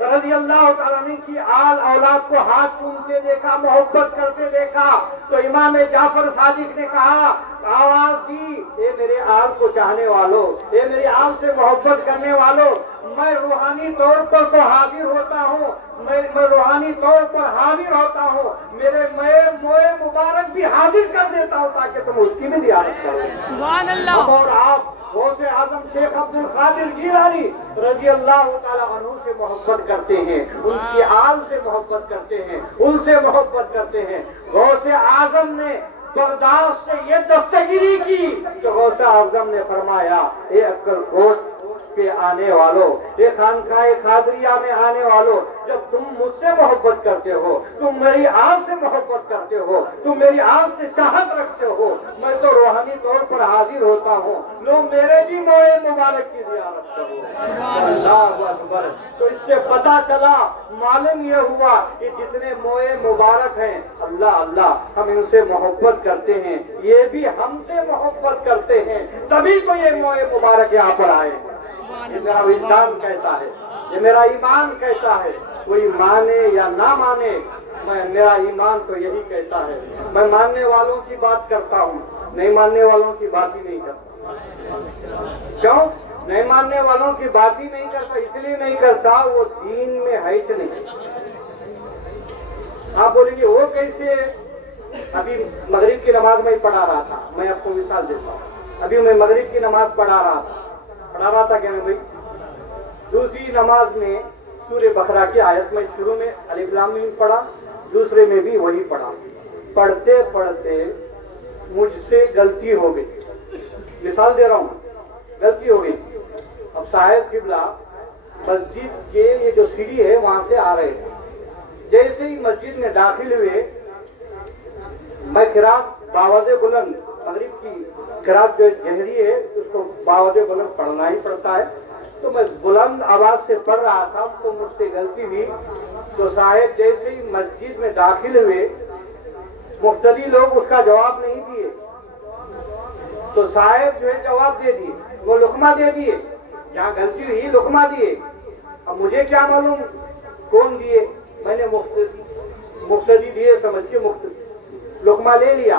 رضی اللہ تعالیٰ عنہ کی آل اولاد کو ہاتھ چومتے دیکھا، محبت کرتے دیکھا، تو امام جعفر صادق نے کہا، آواز دی، اے میرے آل کو چاہنے والوں، اے میرے آل سے محبت کرنے والوں، میں روحانی طور پر تو حاضر ہوتا ہوں، میں روحانی طور پر حاضر ہوتا ہوں، میرے موئے مبارک بھی حاضر کر دیتا ہوں تاکہ تم اس کی بھی زیارت کرو۔ سبحان اللہ۔ ہم اور آپ غوث اعظم شیخ عبد القادر جیلانی رضی اللہ تعالیٰ عنہ سے محبت کرتے ہیں، ان کی آل سے محبت کرتے ہیں، ان سے محبت کرتے ہیں۔ غوث اعظم نے بغداد سے یہ دستگیری کی کہ غوث اعظم نے فرمایا، اے عقل کوٹ کے آنے والوں، یہ خانقاہ قادریہ میں آنے والوں، جب تم مجھ سے محبت کرتے ہو، تم میری آل سے محبت کرتے ہو، تم میری آل سے چاہت رکھتے ہو، میں تو روحانی طور پر حاضر ہوتا ہوں، لو میرے بھی موئے مبارک کی زیارت کرو۔ اللہ اکبر۔ تو اس سے پتہ چلا، معلوم یہ ہوا کہ جتنے موئے مبارک ہیں، اللہ اللہ ہم ان سے محبت کرتے ہیں، یہ بھی ہم سے محبت کرتے ہیں، تبھی تو یہ موئے مبارک یہاں پر آئے ہیں۔ یہ میرا وجدان کہتا ہے، یہ میرا ایمان کہتا ہے، کوئی مانے یا نہ مانے، میرا ایمان تو یہی کہتا ہے۔ میں ماننے والوں کی بات کرتا ہوں، نہیں ماننے والوں کی بات ہی نہیں کرتا۔ کیوں نہیں ماننے والوں کی بات ہی نہیں کرتا؟ اس لیے نہیں کرتا، وہ دین میں ہے کہ نہیں۔ آپ بولیں گے وہ کیسے؟ ابھی مغرب کی نماز میں پڑھا رہا تھا، میں آپ کو مثال دیتا ہوں۔ ابھی میں مغرب کی نماز پڑھا رہا تھا کیا میں بھائی؟ دوسری نماز میں سورہ بقرہ کی آیت میں شروع میں الف لام میم پڑھا، دوسرے میں بھی وہی پڑھا۔ پڑھتے پڑھتے مجھ سے غلطی ہو گئی، مثال دے رہا ہوں، غلطی ہو گئی۔ اب صاحب قبلہ مسجد کے یہ جو سیڑھی ہے وہاں سے آ رہے تھے، جیسے ہی مسجد میں داخل ہوئے، میں قرات باوض بلند، مغرب کی قرات جو جہری ہے اس کو باوض بلند پڑھنا ہی پڑتا ہے، تو میں بلند آواز سے پڑھ رہا تھا، تو مجھ سے غلطی ہوئی۔ تو صاحب جیسے ہی مسجد میں داخل ہوئے، مقتدی لوگ اس کا جواب نہیں دیے، تو صاحب جو ہے جواب دے دیے، وہ لقمہ دے دیے، جہاں غلطی ہوئی لقمہ دیے۔ اب مجھے کیا معلوم کون دیے، میں نے مقتدی دیے سمجھ کے لقمہ لے لیا،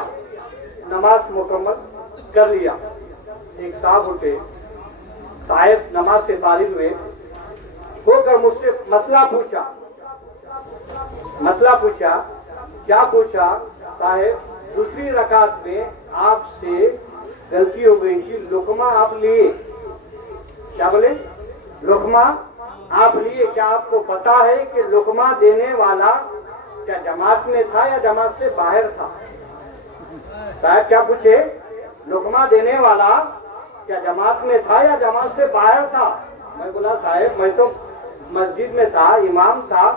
نماز مکمل کر لیا۔ ایک صاحب اٹھے، صاحب نماز سے فارغ ہوئے ہو کر مجھ سے مسئلہ پوچھا۔ کیا پوچھا؟ صاحب دوسری رکعت میں آپ سے غلطی ہو گئی تھی، لقمہ آپ لیے۔ کیا بولے؟ لقمہ آپ لیے، کیا آپ کو پتا ہے کہ لقمہ دینے والا کیا جماعت میں تھا یا جماعت سے باہر تھا؟ صاحب کیا پوچھے؟ لقمہ دینے والا کیا جماعت میں تھا یا جماعت سے باہر تھا؟ میں بولا صاحب میں تو مسجد میں تھا، امام تھا،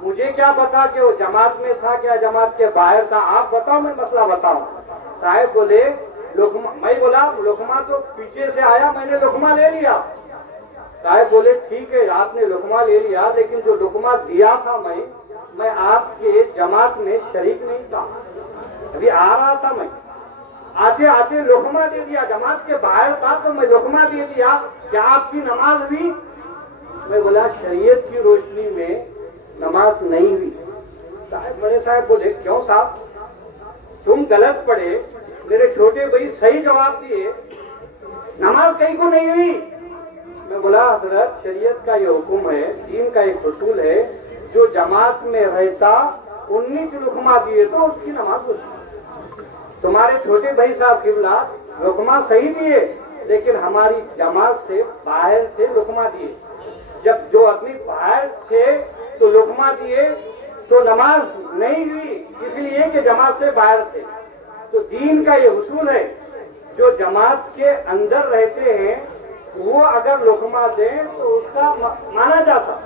مجھے کیا پتا کہ وہ جماعت میں تھا کیا جماعت کے باہر تھا، آپ بتاؤ میں مسئلہ بتاؤں۔ صاحب بولے میں بولا لقمہ تو پیچھے سے آیا، میں نے لقمہ لے لیا۔ صاحب بولے ٹھیک ہے آپ نے لقمہ لے لیا، لیکن جو لقمہ دیا تھا میں آپ کے جماعت میں شریک نہیں تھا، ابھی آ رہا تھا، میں آتے آتے لقمہ دے دیا، جماعت کے باہر تھا تو میں لقمہ دے دیا، کیا آپ کی نماز ہوئی؟ میں بولا شریعت کی روشنی میں نماز نہیں ہوئی۔ صاحب بڑے صاحب بولے کیوں صاحب تم غلط پڑھے، میرے چھوٹے بھائی صحیح جواب دیے، نماز کہیں کو نہیں ہوئی۔ میں بولا حضرت شریعت کا یہ حکم ہے، دین کا ایک اصول ہے، جو جماعت میں رہتا انہیں جو لقمہ دیے تو اس کی نماز ہوتی۔ تمہارے چھوٹے بھائی صاحب قبلہ لقمہ صحیح دیے، لیکن ہماری جماعت سے باہر سے لقمہ دیے، جب جو آدمی باہر تھے تو لقمہ دیے تو نماز نہیں ہوئی، اس لیے کہ جماعت سے باہر تھے۔ تو دین کا یہ اصول ہے، جو جماعت کے اندر رہتے ہیں وہ اگر لقمہ دیں تو اس کا مانا جاتا۔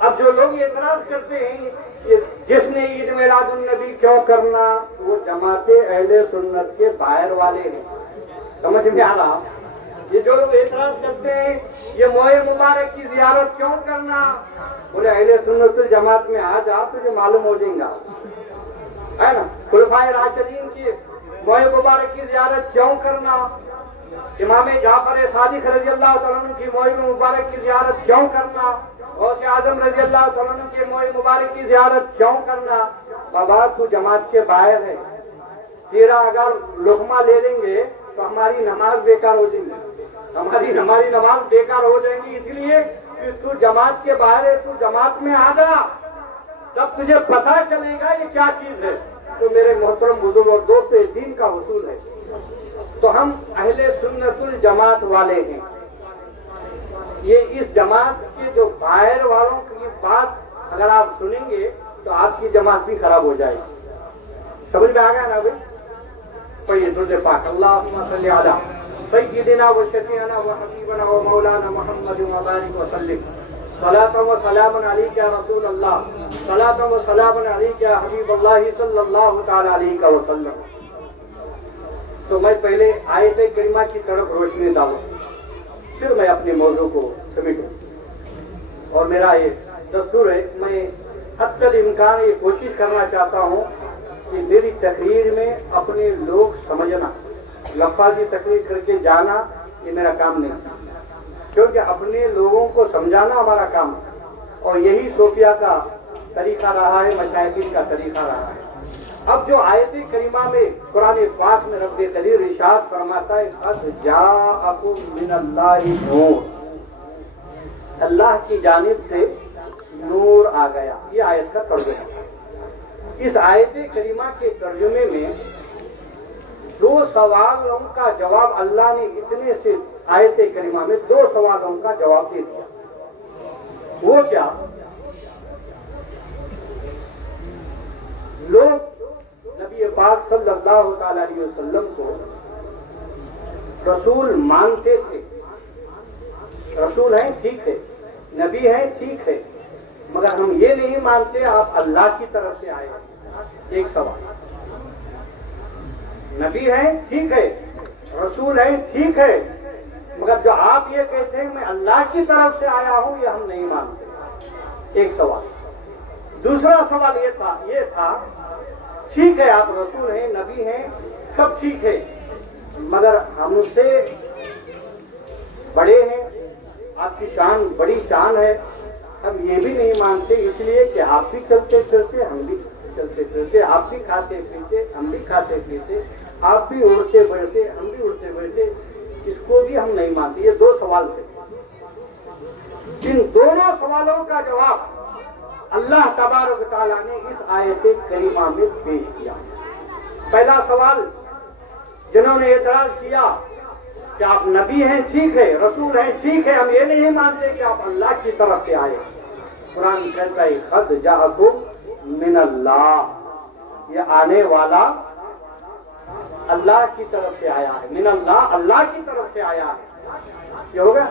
اب جو لوگ اعتراض کرتے ہیں کہ جس نے عید میلاد النبی کیوں کرنا، وہ جماعت اہل سنت کے باہر والے ہیں، سمجھ میں آ رہا؟ یہ جو لوگ اعتراض کرتے ہیں یہ موئے مبارک کی زیارت کیوں کرنا، بولے اہل سنت الجماعت میں آ جا تجھے معلوم ہو جائے گا، ہے نا؟ خلفائے راشدین کی موئے مبارک کی زیارت کیوں کرنا، امام جعفر صادق رضی اللہ تعالیٰ عنہ کی موئے مبارک کی زیارت کیوں کرنا، غوث اعظم رضی اللہ تعالیٰ عنہ کے موئے مبارک کی زیارت کیوں کرنا؟ بابا تو جماعت کے باہر ہے، تیرا اگر لقمہ لے لیں گے تو ہماری نماز بیکار ہو جائیں گی، ہماری نماز بیکار ہو جائیں گی، اس لیے کہ تو جماعت کے باہر ہے، تو جماعت میں آ جا، تب تجھے پتہ چلے گا یہ کیا چیز ہے۔ تو میرے محترم بزرگ اور دوست، دین کا اصول ہے، تو ہم اہل سنت الجماعت والے ہیں۔ یہ اس جماعت کے جو باہر والوں کی بات اگر آپ سنیں گے تو آپ کی جماعت بھی خراب ہو جائے گی۔ سمجھ میں آ گیا نا بھائی؟ پڑھیے درود پاک، اللہم صلی علی سیدنا و شفیعنا و حبیبنا و مولانا محمد و بارک وسلم، صلاۃ و سلام علیک یا رسول اللہ، صلاۃ و سلام علیک یا حبیب اللہ صلی اللہ تعالی علیہ وسلم۔ تو میں پہلے آیت کریمہ کی طرف روشنی ڈالوں، پھر میں اپنے موضوع کو سمیٹوں، اور میرا یہ دستور ہے، میں حد الامکان یہ کوشش کرنا چاہتا ہوں کہ میری تقریر میں اپنے لوگ سمجھنا، لفظی تقریر کر کے جانا یہ میرا کام نہیں، کیونکہ اپنے لوگوں کو سمجھانا ہمارا کام ہے، اور یہی صوفیہ کا طریقہ رہا ہے، مشائخین کا طریقہ رہا ہے۔ اب جو آیت کریمہ میں قرآن پاک میں رب قدیر ارشاد فرماتا ہے قد جاءکم من اللہ نور، اللہ کی جانب سے نور آ گیا، یہ آیت کا ترجمہ۔ اس آیت کریمہ کے ترجمے میں دو سوالوں کا جواب اللہ نے اتنے سے آیت کریمہ میں دو سوالوں کا جواب دے دیا۔ وہ کیا؟ لوگ نبی پاک صلی اللہ تعالی علیہ وسلم کو رسول مانتے تھے، رسول ہیں ٹھیک ہے، نبی ہیں ٹھیک ہے، مگر ہم یہ نہیں مانتے آپ اللہ کی طرف سے آئے ہیں۔ ایک سوال، نبی ہیں ٹھیک ہے، رسول ہیں ٹھیک ہے، مگر جو آپ یہ کہتے ہیں میں اللہ کی طرف سے آیا ہوں یہ ہم نہیں مانتے۔ ایک سوال۔ دوسرا سوال یہ تھا ٹھیک ہے آپ رسول ہیں، نبی ہیں، سب ٹھیک ہے، مگر ہم سے بڑے ہیں، آپ کی شان بڑی شان ہے، ہم یہ بھی نہیں مانتے، اس لیے کہ آپ بھی چلتے پھرتے ہم بھی چلتے پھرتے، آپ بھی کھاتے پیتے ہم بھی کھاتے پیتے، آپ بھی اڑتے بڑھتے ہم بھی اڑتے بڑھتے، اس کو بھی ہم نہیں مانتے۔ یہ دو سوال تھے، ان دونوں سوالوں کا جواب اللہ تبارک و تعالیٰ نے اس آیت کریمہ میں پیش کیا۔ پہلا سوال، جنہوں نے اعتراض کیا کہ آپ نبی ہیں ٹھیک ہے، رسول ہیں ٹھیک ہے، ہم یہ نہیں مانتے کہ آپ اللہ کی طرف سے آئے، قرآن کہتا ہے قد جاءکم من اللہ، یہ آنے والا اللہ کی طرف سے آیا ہے، من اللہ، اللہ کی طرف سے آیا ہے۔ یہ ہوگا؟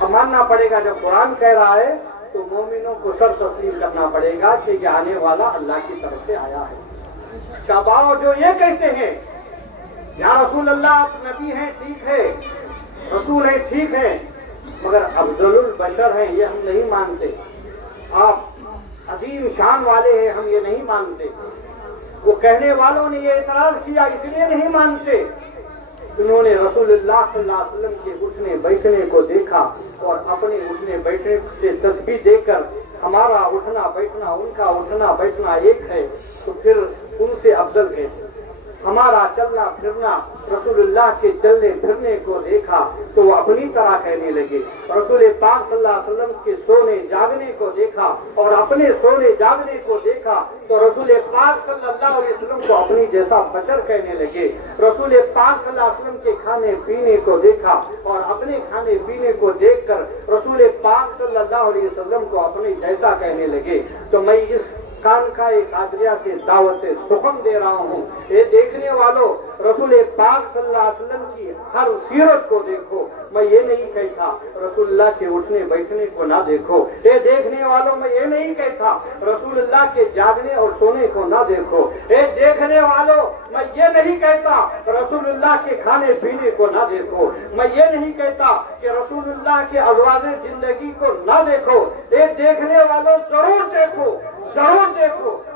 اب ماننا پڑے گا، جب قرآن کہہ رہا ہے تو مومنوں کو سر تسلیم کرنا پڑے گا کہ یہ آنے والا اللہ کی طرف سے آیا ہے۔ شباؤ جو یہ کہتے ہیں یا رسول اللہ آپ نبی ہیں ٹھیک ہے، رسول ہیں ٹھیک ہے، مگر افضل البشر ہیں یہ ہم نہیں مانتے، آپ عظیم شان والے ہیں ہم یہ نہیں مانتے، وہ کہنے والوں نے یہ اعتراض کیا اس لیے نہیں مانتے، انہوں نے رسول اللہ صلی اللہ علیہ وسلم کے اٹھنے بیٹھنے کو دیکھا اور اپنے اٹھنے بیٹھنے سے تسبیح دے کر ہمارا اٹھنا بیٹھنا ان کا اٹھنا بیٹھنا ایک ہے، تو پھر ان سے افضل کیسے؟ ہمارا چلنا پھرنا رسول اللہ کے چلنے پھرنے کو دیکھا تو وہ اپنی طرح کہنے لگے، رسول پاک صلی اللہ علیہ وسلم کے سونے جاگنے کو دیکھا اور اپنے سونے جاگنے کو دیکھا تو رسول پاک صلی اللہ علیہ وسلم کو اپنی جیسا بشر کہنے لگے، رسول پاک صلی اللہ علیہ وسلم کے کھانے پینے کو دیکھا اور اپنے کھانے پینے کو دیکھ کر رسول پاک صلی اللہ علیہ وسلم کو اپنے جیسا کہنے لگے۔ تو میں اس کان کا ایک قادریہ سے دعوت سخن دے رہا ہوں، یہ دیکھنے والوں رسول پاک صلی اللہ علیہ وسلم کی ہر سیرت کو دیکھو، میں یہ نہیں کہتا رسول اللہ کے اٹھنے بیٹھنے کو نہ دیکھو، یہ دیکھنے والوں میں یہ نہیں کہتا رسول اللہ کے جاگنے اور سونے کو نہ دیکھو، یہ دیکھنے والوں میں یہ نہیں کہتا رسول اللہ کے کھانے پینے کو نہ دیکھو، میں یہ نہیں کہتا کہ رسول اللہ کے ازواج زندگی کو نہ دیکھو، یہ دیکھنے والوں ضرور دیکھو، ضرور دیکھو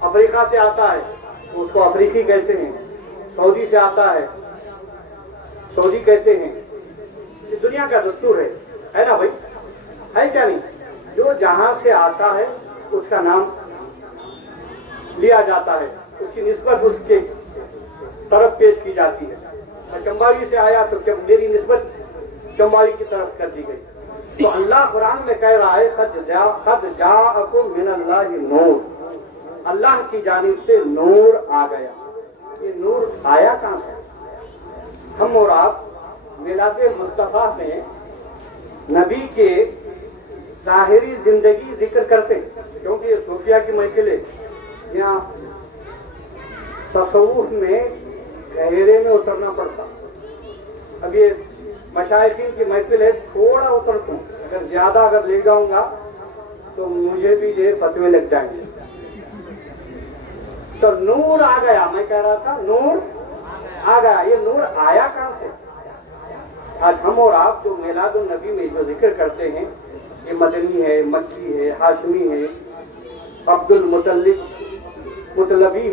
افریقہ سے آتا ہے تو اس کو افریقی کہتے ہیں، سعودی سے آتا ہے سعودی کہتے ہیں. یہ دنیا کا دستور ہے نا بھائی، ہے کیا نہیں؟ جو جہاں سے آتا ہے اس کا نام لیا جاتا ہے، اس کی نسبت اس کے طرف پیش کی جاتی ہے. میں چمباوی سے آیا تو میری نسبت چمباوی کی طرف کر دی گئی. تو اللہ قرآن میں کہہ رہا ہے قد جاءکم من اللہ نور، اللہ کی جانب سے نور آ گیا. یہ نور آیا کہاں سے؟ ہم اور آپ میلاد مصطفیٰ میں نبی کے ظاہری زندگی ذکر کرتے ہیں، کیونکہ یہ صوفیہ کی محفل ہے. یہاں تصوف میں گہرے میں اترنا پڑتا. اب یہ مشائخین کی محفل ہے، تھوڑا اترتا ہوں، اگر زیادہ لے جاؤں گا تو مجھے بھی یہ فتوے لگ جائیں گے. تو نور آ گیا، میں کہہ رہا تھا نور آ گیا. یہ نور آیا کہاں سے؟ آج ہم اور آپ جو میلاد النبی میں جو ذکر کرتے ہیں، یہ مدنی ہے، مکی ہے، ہاشمی ہے، عبد المطلبی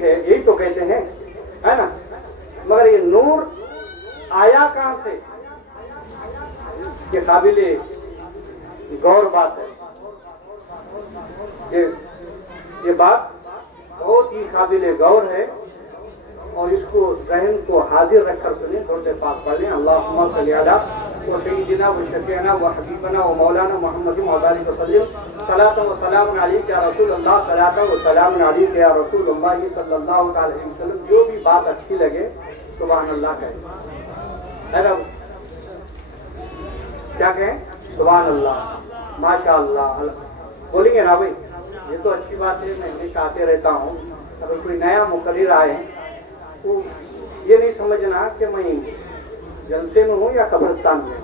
ہے، یہی تو کہتے ہیں، ہے نا؟ مگر یہ نور آیا کہاں سے؟ یہ قابل غور بات ہے. یہ بات بہت ہی قابل غور ہے، اور اس کو ذہن کو حاضر رکھ کر سنیں. درود پاک پڑھ لیں. اللہم صلی علی سیدنا و شفیعنا و حبیبنا و مولانا محمد وعلی آلہ وسلم. صلاۃ و سلام علیک یا رسول اللہ، صلاۃ و سلام علیک یا رسول اللہ صلی اللہ علیہ وسلم. جو بھی بات اچھی لگے سبحان اللہ کہیں. کیا کہیں؟ سبحان اللہ، ماشاء اللہ بولیں گے نا بھائی؟ یہ تو اچھی بات ہے، میں ہمیشہ آتے رہتا ہوں. اگر کوئی نیا مقرر آئے تو یہ نہیں سمجھنا کہ میں جلسے میں ہوں یا قبرستان میں،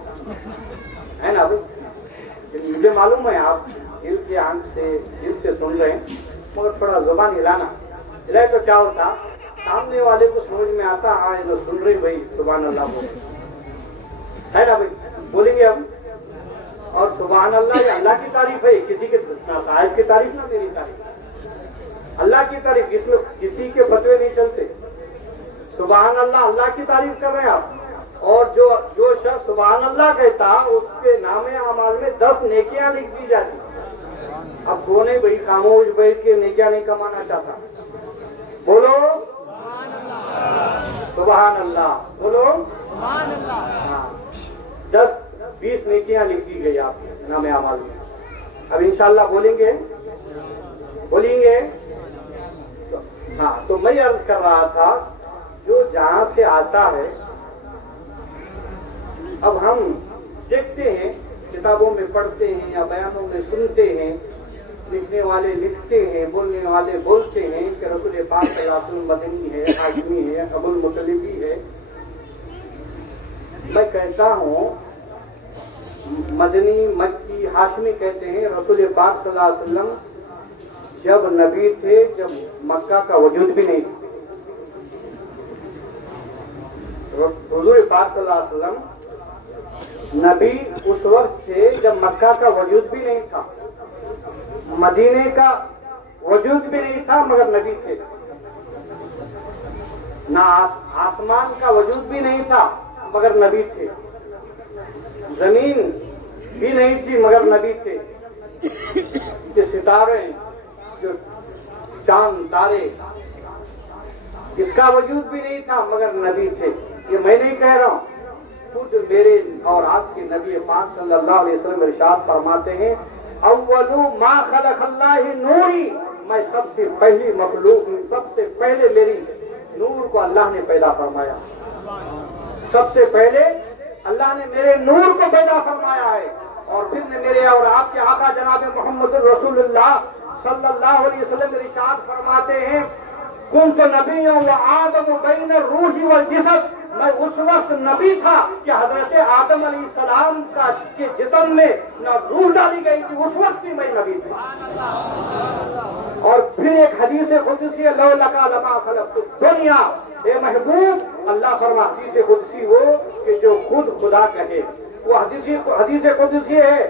ہے نا بھائی؟ مجھے معلوم ہے آپ دل کے آنکھ سے دل سے سن رہے ہیں، مگر تھوڑا زبان ہلائے تو کیا ہوتا؟ سامنے والے کو سمجھ میں آتا، ہاں یہ سن رہی بھائی سبحان اللہ بولے، ہے نا بھائی؟ بولیں گے اب. اور سبحان اللہ یہ اللہ کی تعریف ہے، کسی کے صاحب کی تعریف نہ میری تعریف، اللہ کی تعریف. اس میں کسی کے فتوے نہیں چلتے. سبحان اللہ اللہ کی تعریف کر رہے ہیں آپ. اور جو شخص سبحان اللہ کہتا اس کے نام اعمال میں 10 نیکیاں لکھ دی جاتی. اب کونے بھائی خاموش بیٹھ کے نیکیاں نہیں کمانا چاہتا. بولو سبحان اللہ، بولو سبحان اللہ. ہاں 10-20 نیکیاں لکھ دی گئی آپ کے نام اعمال میں. اب انشاءاللہ بولیں گے. ہاں تو میں عرض کر رہا تھا جو جہاں سے آتا ہے. اب ہم دیکھتے ہیں، کتابوں میں پڑھتے ہیں یا بیانوں میں سنتے ہیں، لکھنے والے لکھتے ہیں، بولنے والے بولتے ہیں کہ رسول پاک صلی اللہ علیہ وسلم مدنی ہے، ہاشمی ہے، ابو المطلبی ہے. میں کہتا ہوں مدنی، مکی، ہاشمی کہتے ہیں. رسول پاک صلی اللہ علیہ وسلم جب نبی تھے، جب مکہ کا وجود بھی نہیں تھا. حضور پاک صلی اللہ علیہ وسلم نبی اس وقت تھے جب مکہ کا وجود بھی نہیں تھا، مدینے کا وجود بھی نہیں تھا، مگر نبی تھے. نہ آسمان کا وجود بھی نہیں تھا مگر نبی تھے، زمین بھی نہیں تھی مگر نبی تھے. یہ ستارے، جو چاند تارے، اس کا وجود بھی نہیں تھا مگر نبی تھے. یہ میں نہیں کہہ رہا ہوں، خود میرے اور آپ کے نبی پاک صلی اللہ علیہ وسلم ارشاد فرماتے ہیں اول ما خلق اللہ نوری، میں سب سے پہلی مخلوق ہوں، سب سے پہلے میری نور کو اللہ نے پیدا فرمایا. سب سے پہلے اللہ نے میرے نور کو پیدا فرمایا ہے. اور پھر نے میرے اور آپ کے آقا جناب محمد رسول اللہ صلی اللہ علیہ وسلم ارشاد فرماتے ہیں کنت نبی و آدم بین الروح والجسد، میں اس وقت نبی تھا کہ حضرت آدم علیہ السلام کے جسم میں نہ روح ڈالی گئی تھی، اس وقت بھی میں نبی تھا. اور پھر ایک حدیث قدسی ہے لو لکا لما خلقت الدنیا، اے محبوب اللہ فرما حدیث قدسی وہ کہ جو خود خدا کہے، وہ حدیث قدسی ہے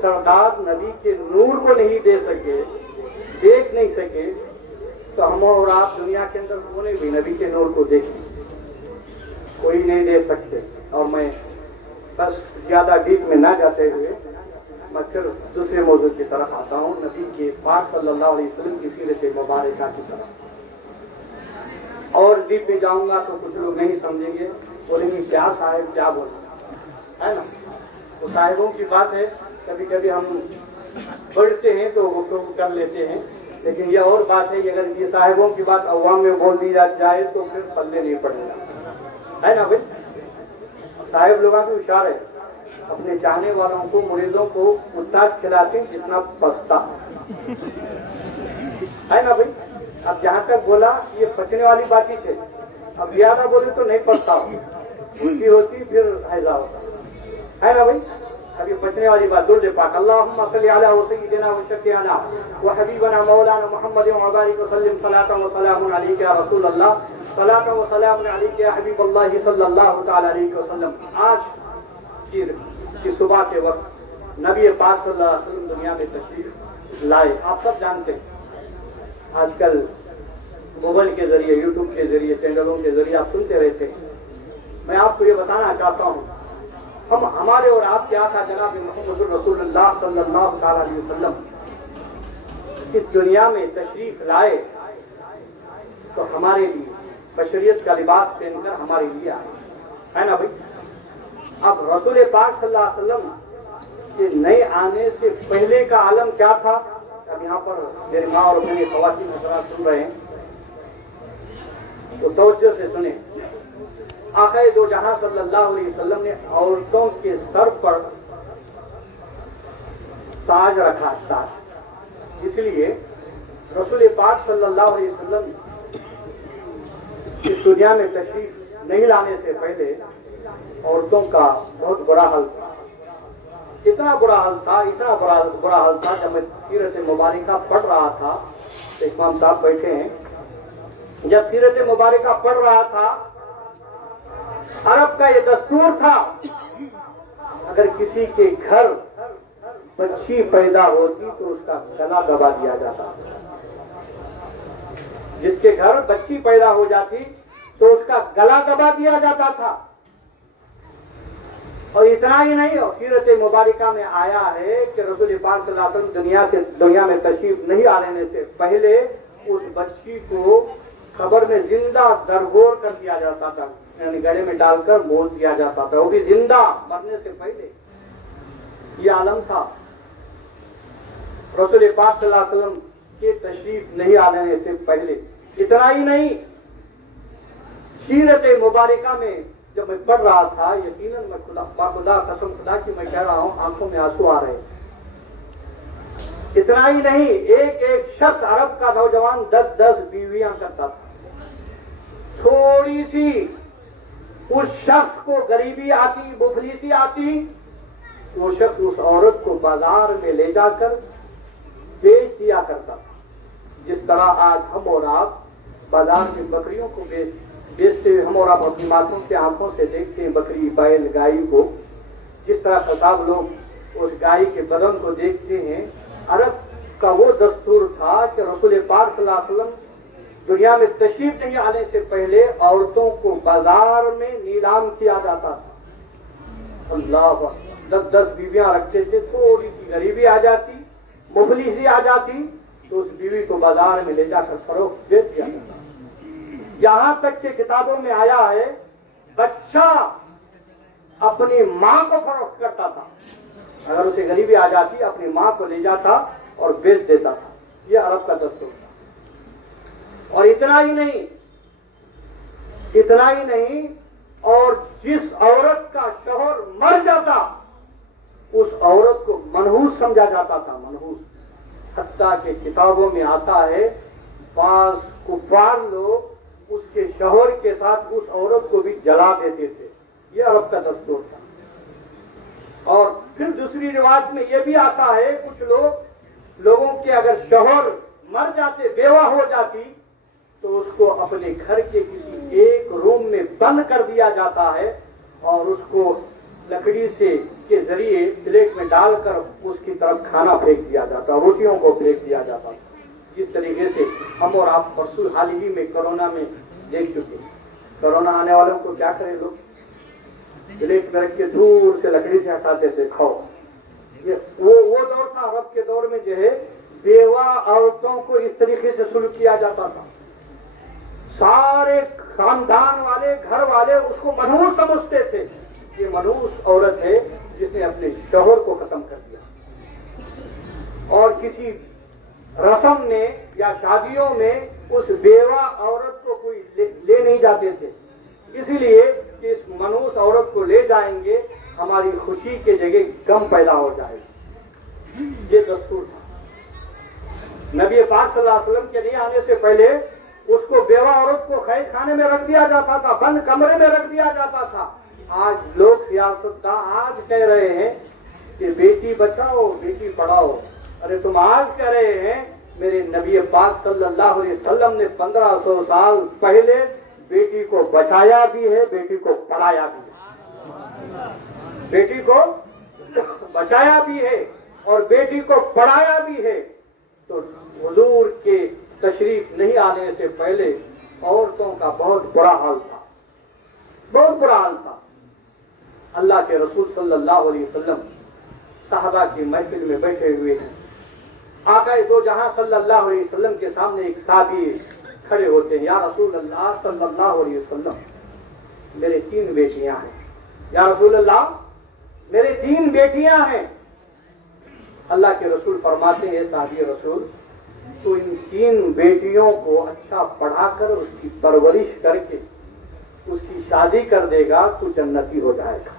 سردار نبی کے نور کو نہیں دے سکے، دیکھ نہیں سکے، تو ہم اور آپ دنیا کے اندر کونے بھی نبی کے نور کو دیکھیں؟ کوئی نہیں دے سکتے۔ اور میں بس زیادہ ڈیپ میں نہ جاتے ہوئے میں پھر دوسرے موضوع کی طرف آتا ہوں، نبی کے پاک صلی اللہ علیہ وسلم کی سیرت مبارکہ کی طرف۔ اور ڈیپ میں جاؤں گا تو کچھ لوگ نہیں سمجھیں گے، بولیں گے کیا صاحب کیا بولنا ہے نا۔ وہ صاحبوں کی بات ہے، کبھی کبھی ہم بڑھتے ہیں تو گفتگو کر لیتے ہیں، لیکن یہ اور بات ہے کہ اگر یہ صاحبوں کی بات عوام میں بول دی جائے تو پھر پلے نہیں پڑے گا، ہے نا بھائی۔ صاحب لوگوں کو اشارہ ہے، اپنے چاہنے والوں کو مریضوں کو اتنا کھلاتے ہیں جتنا پستا ہے نا بھائی۔ اب جہاں تک بولا یہ پچنے والی بات ہی ہے، اب زیادہ بولے تو نہیں پڑتا، الٹی ہوتی پھر حیضہ ہوتا ہے نا بھائی۔ اب یہ پچنے والی بات درود پاک اللہم صلی علی سیدنا و شفیعنا و حبیبنا مولانا محمد و بارک وسلم صلاۃ و سلام علیک یا رسول اللہ، صلاۃ و سلام علیک یا حبیب اللہ صلی اللہ تعالی علیہ وسلم۔ آج کی صبح کے وقت نبی پاک صلی اللہ علیہ وسلم دنیا میں تشریف لائے۔ آپ سب جانتے ہیں آج کل موبائل کے ذریعے، یوٹیوب کے ذریعے، چینلوں کے ذریعے آپ سنتے رہتے ہیں۔ میں آپ کو یہ بتانا چاہتا ہوں، ہمارے اور آپ کے آقا جناب محمد رسول اللہ صلی اللہ تعالی علیہ وسلم اس دنیا میں تشریف لائے تو ہمارے لیے بشریت کا لباس پہن کر ہمارے لیے آئے، ہے نا بھائی۔ اب رسول پاک صلی اللہ علیہ وسلم کے نئے آنے سے پہلے کا عالم کیا تھا؟ اب یہاں پر میری ماں اور میری خواتین حضرات سن رہے ہیں تو توجہ سے سنیں۔ آقا دو جہاں صلی اللہ علیہ وسلم نے عورتوں کے سر پر تاج رکھا، تاج۔ اس لیے رسول پاک صلی اللہ علیہ وسلم اس دنیا میں تشریف نہیں لانے سے پہلے عورتوں کا بہت برا حال تھا، اتنا برا حال تھا، اتنا برا حال تھا۔ جب میں سیرت مبارکہ پڑھ رہا تھا، امام صاحب بیٹھے ہیں، جب سیرت مبارکہ پڑھ رہا تھا، عرب کا یہ دستور تھا اگر کسی کے گھر بچی پیدا ہوتی تو اس کا گلا دبا دیا جاتا، جس کے گھر بچی پیدا ہو جاتی تو اس کا گلا دبا دیا جاتا تھا۔ اور اتنا ہی نہیں، سیرت مبارکہ میں آیا ہے کہ رسول پاک صلی اللہ علیہ وسلم دنیا میں تشریف نہیں آنے سے پہلے اس بچی کو قبر میں زندہ درگور کر دیا جاتا تھا، یعنی گڑے میں ڈال کر بول دیا جاتا تھا، وہ بھی زندہ، مرنے سے پہلے۔ یہ عالم تھا رسول پاک صلی اللہ علیہ وسلم کے تشریف نہیں آنے سے پہلے۔ اتنا ہی نہیں، سیرت مبارکہ میں جب میں پڑھ رہا تھا، یقیناً میں خدا قسم خدا کی میں کہہ رہا ہوں، آنکھوں میں آنسو آ رہے۔ اتنا ہی نہیں، ایک ایک شخص عرب کا نوجوان 10 بیویاں کرتا تھا۔ تھوڑی سی اس شخص کو غریبی آتی، مفلسی آتی، وہ شخص اس عورت کو بازار میں لے جا کر بیچ دیا کرتا تھا، جس طرح آج ہم اور آپ بازار میں بکریوں کو بیچتے ہوئے ہم اور آپ اپنی ماتوں کے آنکھوں سے دیکھتے ہیں، بکری، بیل، گائے کو، جس طرح خطاب لوگ اس گائے کے بدن کو دیکھتے ہیں۔ عرب کا وہ دستور تھا کہ رسول پاک صلی اللہ علیہ وسلم دنیا میں تشریف نہیں آنے سے پہلے عورتوں کو بازار میں نیلام کیا جاتا تھا۔ اللہ، 10 بیویاں رکھتے تھے، تھوڑی سی غریبی آ جاتی، مفلسی آ جاتی تو اس بیوی کو بازار میں لے جا کر فروخت بیچ دیا جاتا۔ یہاں تک کہ کتابوں میں آیا ہے بچہ اپنی ماں کو فروخت کرتا تھا، اگر اسے غریبی آ جاتی اپنی ماں کو لے جاتا اور بیچ دیتا تھا۔ یہ عرب کا دستور تھا۔ اور اتنا ہی نہیں، اور جس عورت کا شوہر مر جاتا اس عورت کو منحوس سمجھا جاتا تھا، منحوس۔ حتیٰ کہ کتابوں میں آتا ہے بعض کفار لوگ اس کے شوہر کے ساتھ اس عورت کو بھی جلا دیتے تھے۔ یہ عرب کا دستور تھا۔ اور پھر دوسری روایت میں یہ بھی آتا ہے کچھ لوگوں کے اگر شوہر مر جاتے، بیوہ ہو جاتی تو اس کو اپنے گھر کے کسی ایک روم میں بند کر دیا جاتا ہے اور اس کو لکڑی سے کے ذریعے پلیٹ میں ڈال کر اس کی طرف کھانا پھینک دیا جاتا، روٹیوں کو پھینک دیا جاتا. جس طریقے سے ہم اور آپ پرسوں حال ہی میں کورونا میں دیکھ چکے. کورونا آنے والوں کو کیا کریں لوگ؟ پلیٹ میں رکھ کے دور سے لکڑی سے ہٹاتے تھے، کھاؤ. وہ دور تھا عرب کے دور میں جو ہے بیوہ عورتوں کو اس طریقے سے سلوک کیا جاتا تھا. سارے خاندان والے گھر والے اس کو منحوس سمجھتے تھے. یہ منحوس عورت ہے جس نے اپنے شوہر کو ختم کر دیا. اور کسی رسم میں یا شادیوں میں اس بیوہ عورت کو کوئی لے نہیں جاتے تھے، اسی لیے کہ اس منحوس عورت کو لے جائیں گے ہماری خوشی کے جگہ غم پیدا ہو جائے گا. یہ دستور تھا. نبی پاک صلی اللہ علیہ وسلم کے نہیں آنے سے پہلے اس کو بیوہ عورت کو قید خانے میں رکھ دیا جاتا تھا، بند کمرے میں رکھ دیا جاتا تھا. آج لوگ سیاستداں آج کہہ رہے ہیں کہ بیٹی بچاؤ بیٹی پڑھاؤ. ارے تم آج کہہ رہے ہیں، میرے نبی پاک صلی اللہ علیہ وسلم نے 1500 سال پہلے بیٹی کو بچایا بھی ہے، بیٹی کو پڑھایا بھی ہے. بیٹی کو بچایا بھی ہے اور بیٹی کو پڑھایا بھی ہے. تو حضور کے تشریف نہیں آنے سے پہلے عورتوں کا بہت برا حال تھا، بہت برا حال تھا. اللہ کے رسول صلی اللہ علیہ وسلم صحابہ کی محفل میں بیٹھے ہوئے ہیں. آقا دو جہاں صلی اللہ علیہ وسلم کے سامنے ایک صحابی کھڑے ہوتے ہیں. یا رسول اللہ صلی اللہ علیہ وسلم، میرے 3 بیٹیاں ہیں. یا رسول اللہ میرے 3 بیٹیاں ہیں. اللہ کے رسول فرماتے ہیں، صحابی رسول تو ان 3 بیٹیوں کو اچھا پڑھا کر اس کی پرورش کر کے اس کی شادی کر دے گا تو جنتی ہو جائے گا.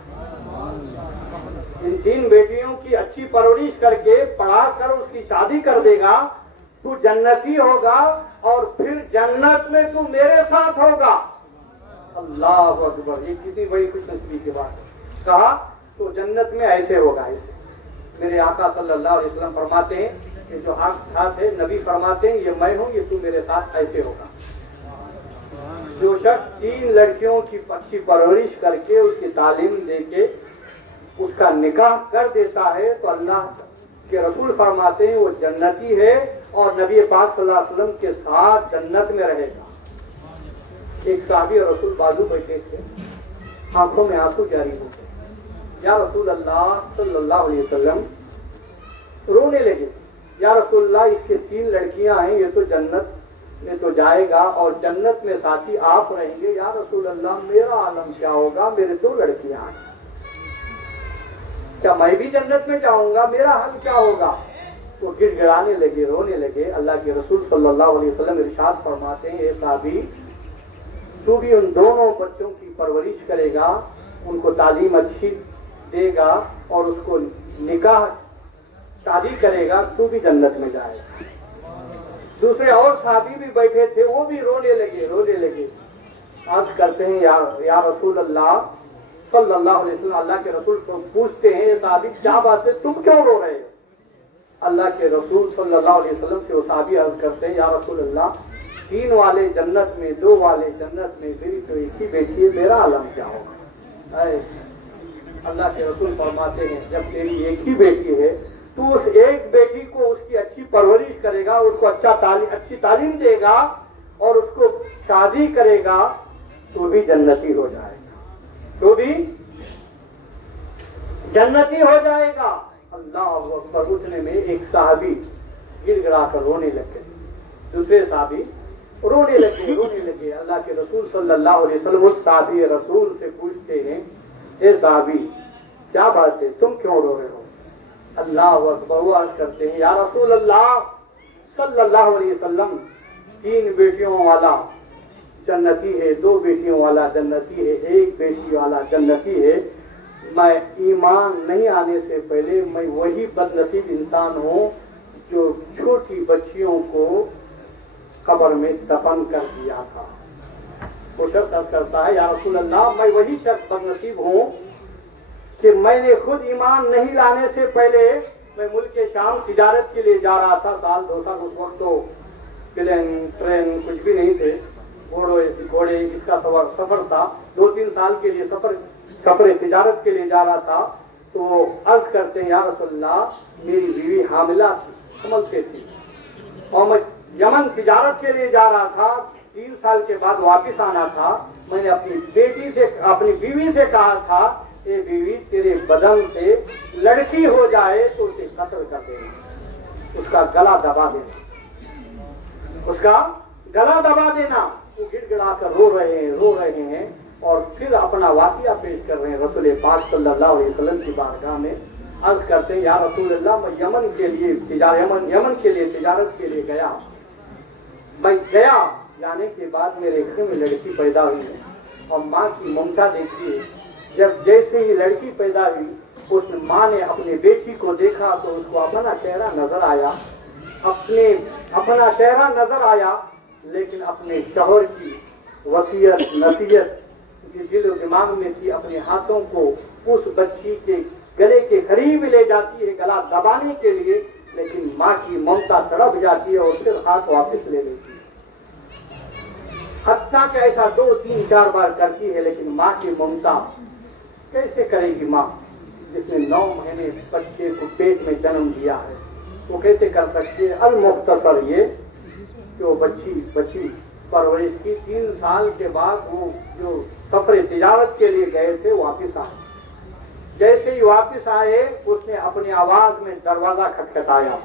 ان 3 بیٹیوں کی اچھی پرورش کر کے پڑھا کر اس کی شادی کر دے گا تو جنتی ہوگا اور پھر جنت میں تو میرے ساتھ ہوگا. اللہ اکبر، یہ کتنی بڑی خوش نصیبی کی بات ہے. کہا تو جنت میں ایسے ہوگا. ایسے میرے آقا صلی اللہ علیہ وسلم فرماتے ہیں کہ جو ہاتھ ہے نبی فرماتے ہیں یہ میں ہوں، یہ تو میرے ساتھ ایسے ہوگا. جو شخص 3 لڑکیوں کی اچھی پرورش کر کے اس کی تعلیم دے کے اس کا نکاح کر دیتا ہے تو اللہ کے رسول فرماتے ہیں وہ جنتی ہے اور نبی پاک صلی اللہ علیہ وسلم کے ساتھ جنت میں رہے گا. ایک صحابی رسول بازو بیٹھے تھے، آنکھوں میں آنسو جاری ہو گئے. یا رسول اللہ صلی اللہ علیہ وسلم رونے لگے. یا رسول اللہ اس کے 3 لڑکیاں ہیں، یہ تو جنت میں تو جائے گا اور جنت میں ساتھی آپ رہیں گے. یا رسول اللہ میرا عالم کیا ہوگا، میرے 2 لڑکیاں ہیں، کیا میں بھی جنت میں جاؤں گا، میرا حل کیا ہوگا؟ وہ گر گرانے لگے، رونے لگے. اللہ کے رسول صلی اللہ علیہ وسلم ارشاد فرماتے ہیں، اے صحابی تو بھی ان دونوں بچوں کی پرورش کرے گا، ان کو تعلیم اچھی دے گا اور اس کو نکاح شادی کرے گا تو بھی جنت میں جائے گا. دوسرے اور صحابی بھی بیٹھے تھے، وہ بھی رونے لگے. عرض کرتے ہیں یا رسول اللہ صلی اللہ علیہ وسلم، اللہ کے رسول کو پوچھتے ہیں صحابی کیا بات ہے، تم کیوں رو رہے ہو؟ اللہ کے رسول صلی اللہ علیہ وسلم سے وہ صحابی عرض کرتے ہیں، یا رسول اللہ 3 والے جنت میں 2 والے جنت میں، میری تو ایک ہی بیٹی ہے، میرا عالم کیا ہوگا؟ اللہ کے رسول فرماتے ہیں جب تیری ایک ہی بیٹی ہے تو اس ایک بیٹی کو اس کی اچھی پرورش کرے گا، اس کو اچھی تعلیم دے گا اور اس کو شادی کرے گا تو بھی جنتی ہو جائے گا، تو بھی جنتی ہو جائے گا. اللہ اکبر. اٹھنے میں ایک صحابی گر گرا کر رونے لگے، دوسرے صحابی رونے لگے. اللہ کے رسول صلی اللہ علیہ وسلم اس صحابی رسول سے پوچھتے ہیں، اے صحابی کیا بات ہے، تم کیوں رو رہے ہو؟ اللہ اکبر. عرض کرتے ہیں، یا رسول اللہ صلی اللہ علیہ وسلم 3 بیٹیوں والا جنتی ہے، 2 بیٹیوں والا جنتی ہے، 1 بیٹی والا جنتی ہے. میں ایمان نہیں آنے سے پہلے میں وہی بد نصیب انسان ہوں جو چھوٹی بچیوں کو قبر میں دفن کر دیا تھا. وہ شخص عرض کرتا ہے، یا رسول اللہ میں وہی شخص بد نصیب ہوں کہ میں نے خود ایمان نہیں لانے سے پہلے میں ملک شام تجارت کے لیے جا رہا تھا. 2 سال اس وقت تو پلین ٹرین کچھ بھی نہیں تھے، گھوڑے اس کا سفر تھا. 2-3 سال کے لیے سفر تجارت کے لیے جا رہا تھا. تو وہ عرض کرتے ہیں یا رسول اللہ میری بیوی حاملہ تھی، حمل سے تھی، اور میں یمن تجارت کے لیے جا رہا تھا، 3 سال کے بعد واپس آنا تھا، میں نے اپنی بیوی سے کہا تھا اے بیوی تیرے بدن سے لڑکی ہو جائے تو اسے قتل کر دینا، اس کا گلا دبا دینا، اس کا گلا دبا دینا۔ وہ گڑ گڑا کر رو رہے ہیں اور پھر اپنا واقعہ پیش کر رہے ہیں رسول پاک صلی اللہ علیہ وسلم کی بارگاہ میں، عرض کرتے ہیں یا رسول اللہ میں یمن کے لیے تجارت کے لیے گیا، میں گیا، جانے کے بعد میرے گھر میں لڑکی پیدا ہوئی ہے، اور ماں کی ممتا دیکھیے، جب جیسے ہی لڑکی پیدا ہوئی اس ماں نے اپنے بیٹی کو دیکھا تو اس کو اپنا چہرہ نظر آیا، لیکن اپنے شوہر کی وصیت نصیحت جو دل و دماغ میں تھی، اپنے ہاتھوں کو اس بچی کے گلے کے قریب لے جاتی ہے گلا دبانے کے لیے، لیکن ماں کی ممتا تڑپ جاتی ہے اور پھر ہاتھ واپس لے لیتی ہے، حتیٰ کہ ایسا 2 3 4 بار کرتی ہے، لیکن ماں کی ممتا کیسے کرے گی؟ ماں جس نے 9 مہینے بچے کو پیٹ میں جنم دیا ہے وہ کیسے کر سکتی ہے؟ المختصر یہ کہ وہ بچی پرورش کی، 3 سال کے بعد وہ جو سفر تجارت کے لیے گئے تھے واپس آئے، جیسے ہی واپس آئے اس نے اپنی آواز میں دروازہ کھٹکھٹایا،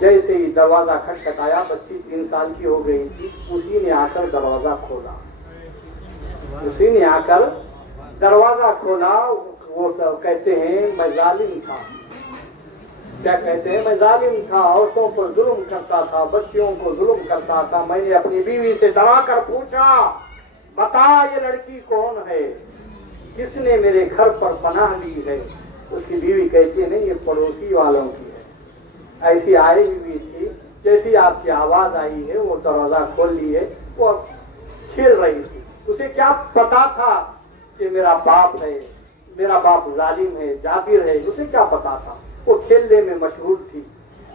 جیسے ہی دروازہ کھٹکھٹایا، بچی 3 سال کی ہو گئی تھی، اسی نے آ کر دروازہ کھولا، وہ کہتے ہیں میں ظالم تھا، کیا کہتے ہیں میں ظالم تھا، عورتوں پر ظلم کرتا تھا، بچیوں کو ظلم کرتا تھا، میں نے اپنی بیوی سے ڈرا کر پوچھا بتا یہ لڑکی کون ہے، کس نے میرے گھر پر پناہ لی ہے؟ اس کی بیوی کہتی ہے نہیں یہ پڑوسی والوں کی ہے، ایسی آئی ہوئی تھی، جیسی آپ کی آواز آئی ہے وہ دروازہ کھول لی ہے، وہ کھیل رہی تھی، اسے کیا پتا تھا کہ میرا باپ ظالم ہے، جابر ہے، اسے کیا پتا تھا؟ وہ کھیلنے میں مشغول تھی،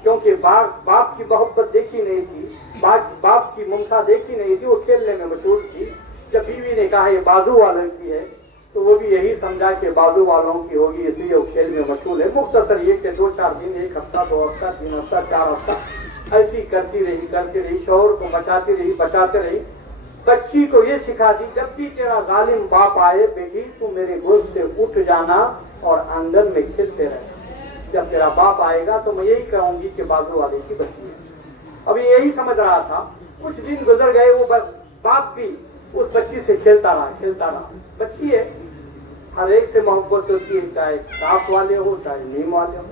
کیونکہ باپ کی محبت دیکھی نہیں تھی، باپ کی ممتا دیکھی نہیں تھی، وہ کھیلنے میں مشغول تھی۔ جب بیوی نے کہا یہ بازو والوں کی ہے تو وہ بھی یہی سمجھا کہ بازو والوں کی ہوگی، اس لیے وہ کھیل میں مشغول ہے۔ مختصر یہ کہ 2 4 دن، 1 ہفتہ، 2 ہفتہ، 3 ہفتہ، 4 ہفتہ ایسی کرتی رہی، شوہر کو بچاتے رہی، بچی کو یہ سکھا دی جب بھی تیرا ظالم باپ آئے بیٹی تو میرے گود سے اٹھ جانا اور آنگن میں کھیلتے رہنا، جب تیرا باپ آئے گا تو میں یہی کہوں گی کہ بازو والے کی بچی ہے۔ ابھی یہی سمجھ رہا تھا، کچھ دن گزر گئے، وہ باپ بھی اس بچی سے کھیلتا رہا، بچی ہے، ہر ایک سے محبت ہوتی ہے، چاہے صاف والے ہو چاہے نیم والے ہو،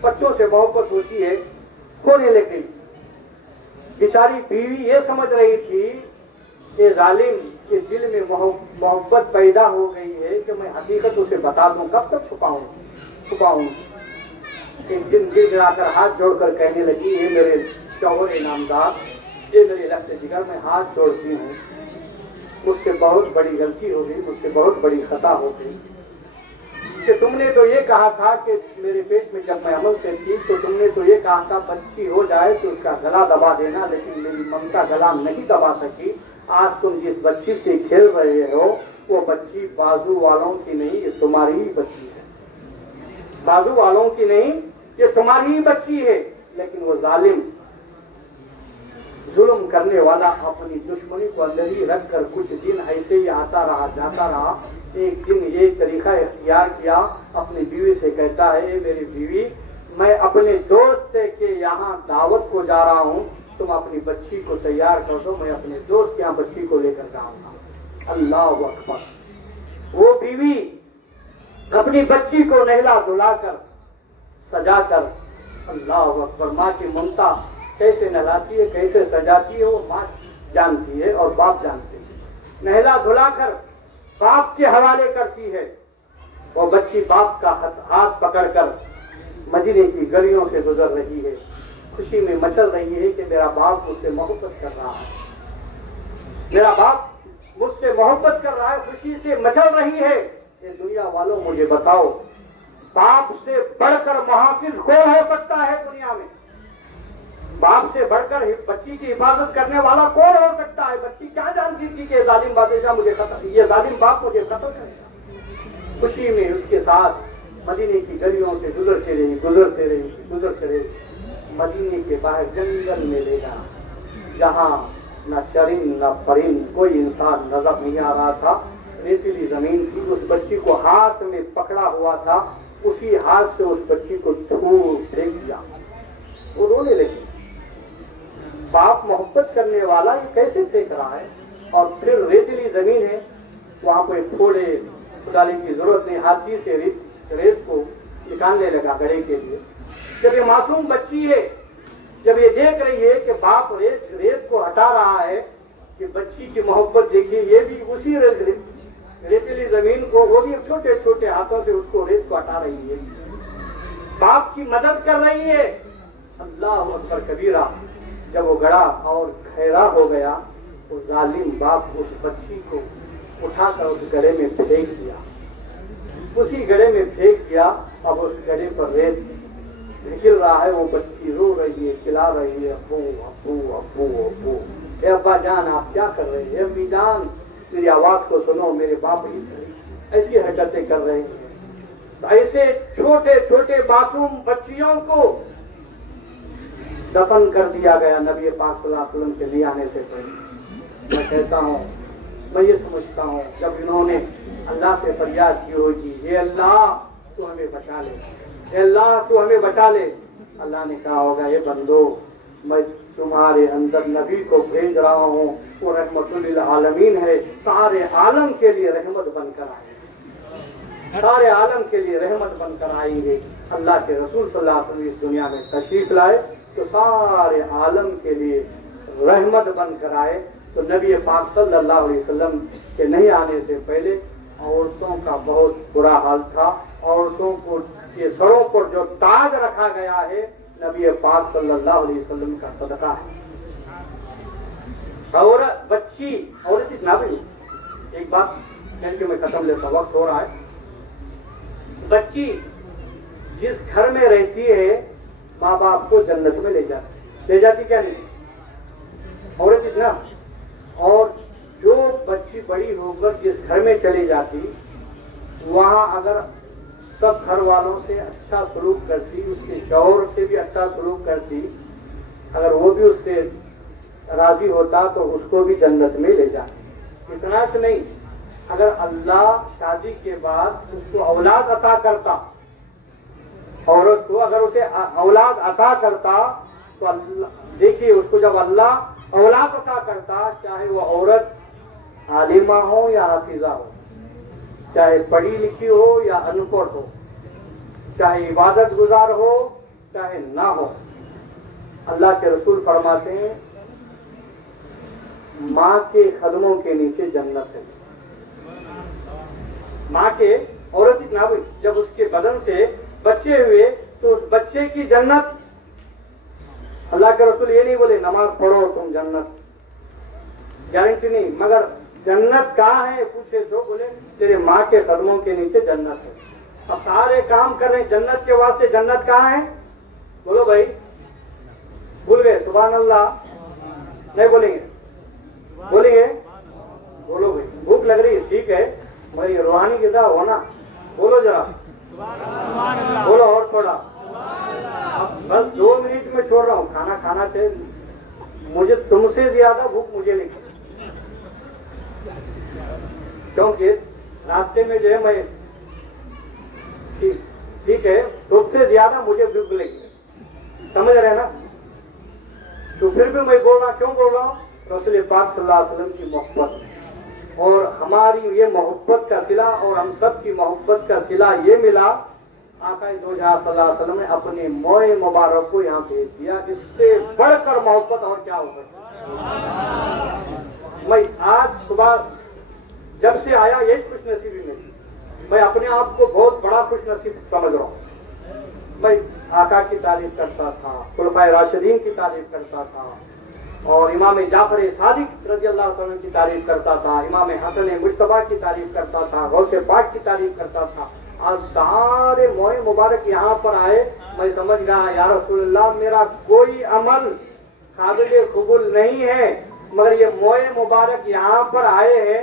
بچوں سے محبت ہوتی ہے، کھونے لگ گئی۔ بیچاری بیوی یہ سمجھ رہی تھی کہ ظالم کے دل میں محبت پیدا ہو گئی ہے کہ میں حقیقت اسے بتا دوں، کب تک چھپاؤں۔ ایک دن گر گرا کر ہاتھ جوڑ کر کہنے لگی یہ میرے شوہر نامدار، یہ میرے لفظ جگر، میں ہاتھ جوڑتی ہوں، مجھ سے بہت بڑی غلطی ہو گئی، مجھ سے بہت بڑی خطا ہو گئی کہ تم نے تو یہ کہا تھا کہ میرے پیٹ میں جب میں عمل سے تھی تو تم نے تو یہ کہا تھا بچی ہو جائے تو اس کا گلا دبا دینا، لیکن میری ممتا گلا نہیں دبا سکی۔ آج تم جس بچی سے کھیل رہے ہو وہ بچی بازو والوں کی نہیں، یہ تمہاری ہی بچی ہے، بازو والوں کی نہیں، یہ تمہاری ہی بچی ہے۔ لیکن وہ ظالم ظلم کرنے والا اپنی دشمنی کو اندر ہی رکھ کر کچھ دن ایسے ہی آتا رہا جاتا رہا۔ ایک دن یہ طریقہ اختیار کیا، اپنی بیوی سے کہتا ہے میری بیوی میں اپنے دوست سے کہ یہاں دعوت کو جا رہا ہوں، تم اپنی بچی کو تیار کر دو، میں اپنے دوست کے یہاں بچی کو لے کر جاؤں گا۔ اللہ اکبر۔ وہ بیوی اپنی بچی کو نہلا دھلا کر سجا کر، اللہ اکبر، ماں کی ممتا کیسے نہلاتی ہے کیسے سجاتی ہے وہ ماں جانتی ہے اور باپ جانتے ہیں۔ نہلا دھلا کر باپ کے حوالے کرتی ہے، وہ بچی باپ کا ہاتھ پکڑ کر مدینے کی گلیوں سے گزر رہی ہے، خوشی میں مچل رہی ہے کہ میرا باپ مجھ سے محبت کر رہا ہے، میرا باپ مجھ سے محبت کر رہا ہے، خوشی سے مچل رہی ہے۔ یہ دنیا والوں مجھے بتاؤ باپ سے بڑھ کر محافظ کون ہو سکتا ہے دنیا میں؟ باپ سے بڑھ کر بچی کی حفاظت کرنے والا کون ہو سکتا ہے؟ بچی کیا جانتی تھی کہ ظالم بادشاہ مجھے قتل، یہ ظالم باپ مجھے قتل کرے گا؟ خوشی میں اس کے ساتھ مدینے کی گلیوں سے گزرتے رہے مدینے کے باہر جنگل میں لے گیا جہاں نہ چرند نہ پرند کوئی انسان نظر نہیں آ رہا تھا، ریتیلی زمین تھی، اس بچی کو ہاتھ میں پکڑا ہوا تھا، اسی ہاتھ سے اس بچی کو پھینک دیا، وہ رونے لگی۔ باپ محبت کرنے والا یہ کیسے پھینک رہا ہے؟ اور پھر ریتیلی زمین ہے، وہاں کوئی تھوڑے ڈالنے کی ضرورت نہیں، ہاتھی سے ریت کو نکالنے لگا گڑھے کے لیے۔ جب یہ معصوم بچی ہے، جب یہ دیکھ رہی ہے کہ باپ ریت کو ہٹا رہا ہے، کہ بچی کی محبت دیکھیے، یہ بھی اسی ریتیلی زمین کو، وہ بھی چھوٹے چھوٹے ہاتھوں سے اس کو ریت کو ہٹا رہی ہے، باپ کی مدد کر رہی ہے۔ اللہ اکبر کبیرہ، جب وہ گڑھا اور گہرا ہو گیا تو ظالم باپ اس بچی کو اٹھا کر اس گڑھے میں پھینک دیا، اسی گڑھے میں پھینک دیا۔ اب اس گڑھے پر ریت نکل رہا ہے، وہ بچی رو رہی ہے، چلا رہی ہے، ابو ابو ابو ابو، اے ابا جان آپ کیا کر رہے ہیں؟ امی جان میری آواز کو سنو، میرے باپ ایسی حرکتیں کر رہے ہیں۔ ایسے چھوٹے چھوٹے معصوم بچیوں کو دفن کر دیا گیا نبی پاک صلی اللہ علیہ وسلم کے لیے آنے سے پہلے۔ میں کہتا ہوں، میں یہ سمجھتا ہوں جب انہوں نے اللہ سے فریاد کی ہوگی، اے اللہ تو ہمیں بچا لے، اے اللہ تو ہمیں بچا لے، اللہ نے کہا ہوگا اے بندو میں تمہارے اندر نبی کو بھیج رہا ہوں، وہ رحمت للعالمین ہے، سارے عالم کے لیے رحمت بن کر آئیں گے، سارے عالم کے لیے رحمت بن کر آئیں گے۔ اللہ کے رسول صلی اللہ علیہ وسلم اس دنیا میں تشریف لائے تو سارے عالم کے لیے رحمت بن کر آئے۔ تو نبی پاک صلی اللہ علیہ وسلم کے نہیں آنے سے پہلے عورتوں کا بہت برا حال تھا، عورتوں کو یہ سروں پر جو تاج رکھا گیا ہے نبی پاک صلی اللہ علیہ وسلم کا صدقہ ہے۔ اور بچی عورت اتنا بھی ایک بات کہہ کے میں ختم لیتا، وقت ہو رہا ہے۔ بچی جس گھر میں رہتی ہے ماں باپ کو جنت میں لے جاتی کیا نہیں عورت اتنا، اور جو بچی بڑی ہو کر جس گھر میں چلی جاتی وہاں اگر سب گھر والوں سے اچھا سلوک کرتی، اس کے شوہر سے بھی اچھا سلوک کرتی، اگر وہ بھی اس سے راضی ہوتا تو اس کو بھی جنت میں لے جاتی۔ اتنا سے نہیں، اگر اللہ شادی کے بعد اس کو اولاد عطا کرتا، عورت کو اگر اسے اولاد عطا کرتا تو اللہ دیکھیے اس کو جب اللہ اولاد عطا کرتا، چاہے وہ عورت عالمہ ہو یا حافظہ ہو، چاہے پڑھی لکھی ہو یا ان پڑھ ہو، چاہے عبادت گزار ہو چاہے نہ ہو، اللہ کے رسول فرماتے ہیں ماں کے قدموں کے نیچے جنت ہے۔ ماں کے عورت اتنا بھی جب اس کے بدن سے بچے ہوئے تو اس بچے کی جنت، اللہ کے رسول یہ نہیں بولے نماز پڑھو تم جنت، گارنٹی نہیں، مگر جنت کہاں ہے پوچھے تو بولے تیرے ماں کے قدموں کے نیچے جنت ہے۔ اب سارے کام کر رہے ہیں جنت کے واسطے، جنت کہاں ہے؟ بولو بھائی، بھول گئے؟ سبحان اللہ نہیں بولیں گے؟ بولیں گے؟ بولو بھائی، بھوک لگ رہی ہے، ٹھیک ہے، میری روحانی غذا ہونا، بولو ذرا، بولو اور تھوڑا، بس 2 منٹ میں چھوڑ رہا ہوں، کھانا کھانا چاہیے، مجھے تم سے زیادہ بھوک مجھے نہیں، کیونکہ راستے میں جو ہے میں ٹھیک ہے تم سے زیادہ مجھے بھوک لگی، سمجھ رہے نا؟ تو پھر بھی میں بول رہا، کیوں بول رہا ہوں؟ رسول پاک صلی اللہ علیہ وسلم کی محبت، اور ہماری یہ محبت کا صلہ اور ہم سب کی محبت کا صلہ یہ ملا، آقا دو جہاں صلی اللہ علیہ وسلم نے اپنے موئے مبارک کو یہاں بھیج دیا، اس سے بڑھ کر محبت اور کیا ہو سکتا؟ میں آج صبح جب سے آیا یہی خوش نصیبی میں، میں اپنے آپ کو بہت بڑا خوش نصیب سمجھ رہا ہوں۔ میں آقا کی تعریف کرتا تھا، خلفائے راشدین کی تعریف کرتا تھا، اور امام جعفر صادق رضی اللہ عنہ کی تعریف کرتا تھا، امام حسن مجتبیٰ کی تعریف کرتا تھا، غوث پاک کی تعریف کرتا تھا۔ آج سارے موئے مبارک یہاں پر آئے، میں سمجھ گیا یا رسول اللہ میرا کوئی عمل قابل قبول نہیں ہے، مگر یہ موئے مبارک یہاں پر آئے ہیں